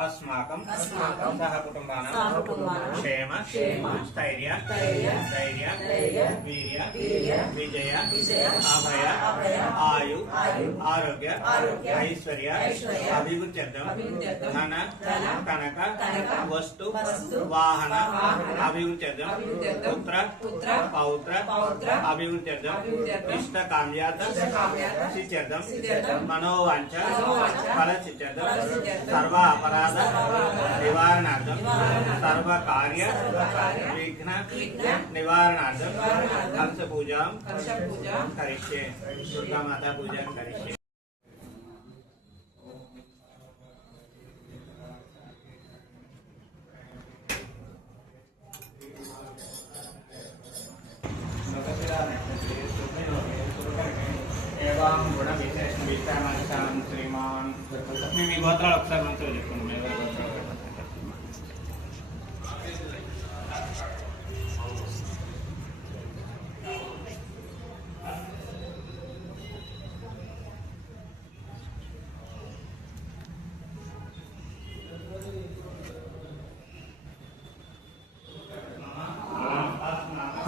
अस्माकं सह कुटुंबानां क्षेम स्थैर्य वीर्य विजय अभय आयु आरोग्य ऐश्वर्य अभिवृद्ध्यर्थं धन कनक वस्तु वाहन अभिवृद्ध्यर्थं पुत्र पौत्र अभिवृद्ध्यर्थं इष्टकाम्यार्थं सिद्ध्यर्थं मनोवांछ फलसिद्ध्यर्थं सर्व अपराध निवारणार्थं सर्व कार्य विघ्न निवारणार्थं कलश पूजा करिष्ये। दुर्गा माता पूजा करिष्ये। एवं गुण विशेष विचारांशां श्रीमान मी गोत्राలు ఒకసారి మంచిగా చెప్పుకోండి।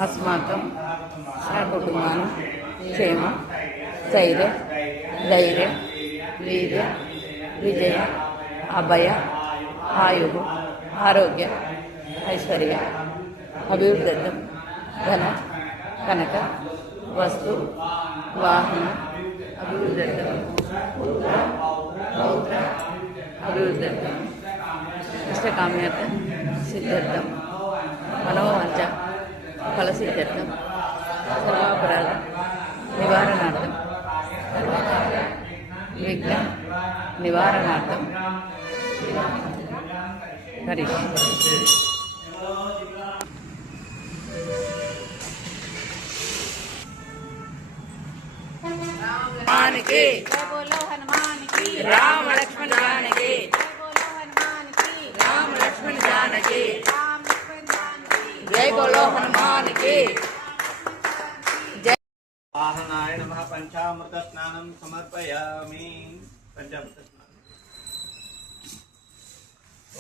अस्माकं सहकुटुम्बानां क्षेम स्थैर्य धैर्य वीर्य विजय अभय आयु आरोग्य ऐश्वर्य अभिवृद्ध्यर्थं धन कनक वस्तु वाहन अभिवृद्ध्यर्थं पुत्र पौत्र अभिवृद्ध्यर्थं इष्टकाम्यार्थं सिद्ध्यर्थं मनोवांछ फलसिद्ध्यर्थं सर्वापराध निवारणार्थं विघ्न निवारणार्थं करिष्ये। हनुमान की जय बोलो, हनुमान की राम लक्ष्मण जानकी जय बोलो, हनुमान की राम लक्ष्मण जानकी जय बोलो, हनुमान की जय। वाहनाय नमः पंचामृत स्नानं समर्पयामि। पंचामृत स्नान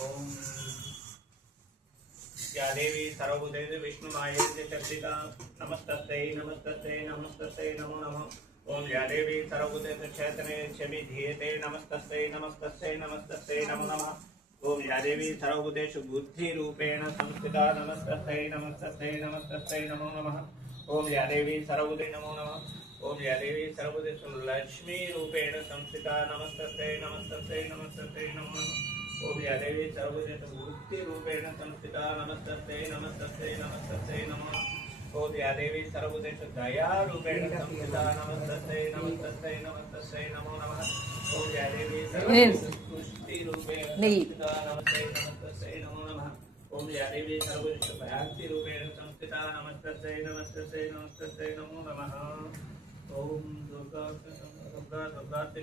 ओम या देवी सर्वभूतेषु विष्णुमायेति चर्चिता नमस्तस्यै नमस्तस्यै नमस्तस्यै नमो नमः। ओम या देवी सर्वभूतेषु चैतन्ये धीयते नमस्तस्यै नमस्तस्यै नमस्तस्यै नमो नमः। ओम या देवी सर्वभूतेषु बुद्धिरूपेण संस्थिता नमस्तस्यै नमस्तस्यै नमस्तस्यै नमो नमः। ओम या देवी सर्वभूते नमो नमः। ओम या देवी सर्वभूतेषु लक्ष्मी रूपेण संस्थिता नमस्तस्यै नमस्तस्यै नमस्तस्यै नमो नमः। ओम या देवी सर्वभूतेषु बुद्धिरूपेण संस्थिता नमस्तस्यै नमस्तस्यै नमस्तस्यै नमो नमः। ओम या देवी सर्वभूतेषु दयारूपेण संस्थिता नमस्तस्यै नमस्तस्यै नमस्तस्यै नमो नमः। ओम या देवी सर्वभूतेषु पुष्टिरूपेण संस्थिता नमस्तस्यै नमो नमः। ओम या देवी सर्वभूतेषु भक्तिरूपेण संस्थिता नमस्तस्यै नमस्तस्यै नमस्तस्यै नमो नमः। ओम दुर्गा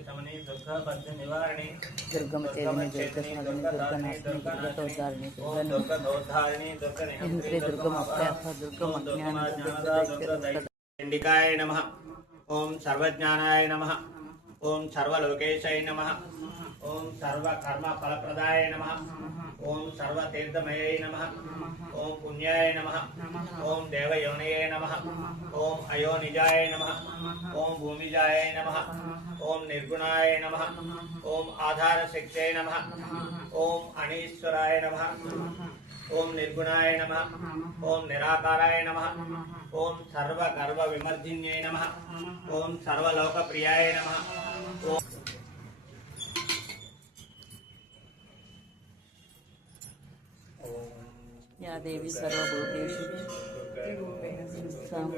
शमनी दुर्गा पद्म निवारणी दुर्गमते दुर्गनाशिनी दुर्गतोद्धारिणी दुर्गोद्धारिणी दुर्गनिहन्त्रे दुर्गमप्याथ दुर्गमज्ञान चंडिकाय नमः। ओम सर्वज्ञानाय नमः। ओम सर्वलोकेशाय नमः। ओम सर्वकर्म फलप्रदाय नमः। ओम सर्वतीर्थमये नमः। ओम पुण्याय नमः। ओम देवयोनये नमः। ओम अयोनिजाय नमः। ओम भूमिजाय नमः। ओम निर्गुणाय नमः। ओम आधारशक्त्यै नमः। ओम अनीश्वराय नमः। ओम निर्गुणाय नमः। ओम निराकाराय नमः। ओम सर्वगर्व विमर्दिन्यै नमः। ओम सर्वलोकप्रियाय नमः। ओम या देवी सर्वभूतेषु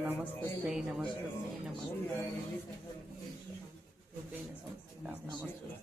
नमस्तस्यै नमस्तस्यै नमस्तस्यै रूपेण संस्थितां नमस्तस्यै